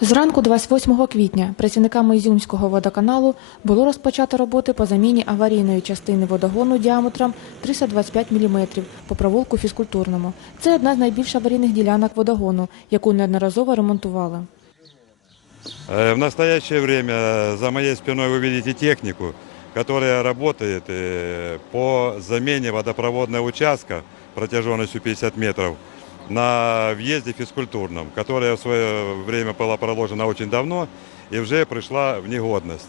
Зранку 28 квітня працівниками Ізюмського водоканалу було розпочато роботи по заміні аварійної частини водогону діаметром 325 мм по провулку фізкультурному. Це одна з найбільш аварійних ділянок водогону, яку неодноразово ремонтували. Э, В настоящее время за моей спиной вы видите технику, которая работает э, по замене водопроводного участка протяженностью 50 метров на въезде физкультурном, которая в свое время была проложена очень давно и уже пришла в негодность.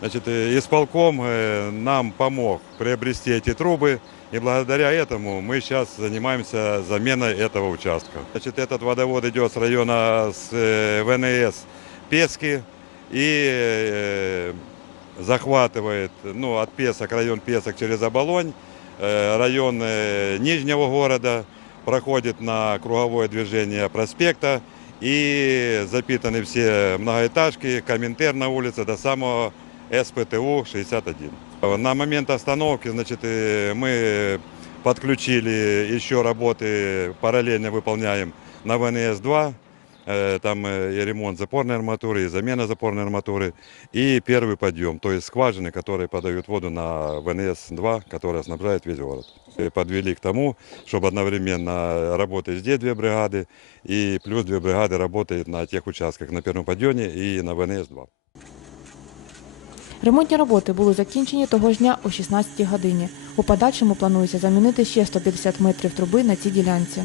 Значит, э, исполком э, нам помог приобрести эти трубы, и благодаря этому мы сейчас занимаемся заменой этого участка. Значит, этот водовод идет с района с э, ВНС Пески и захватывает ну, от Песок, район Песок через Оболонь, район Нижнего города, проходит на круговое движение проспекта и запитаны все многоэтажки, Коминтерн на улице до самого СПТУ 61. На момент остановки значит, мы подключили еще работы, параллельно выполняем на ВНС-2, Э, там э, и ремонт запорной арматуры, и замена запорной арматуры, и первый подъем, то есть скважины, которые подают воду на ВНС-2, которая снабжает весь город. И подвели к тому, чтобы одновременно работать здесь две бригады, и плюс две бригады работают на тех участках, на первом подъеме и на ВНС-2. Ремонтні роботи були закінчені того ж дня о 16 годині. У подальшому планується замінити ще 150 метрів труби на цій ділянці.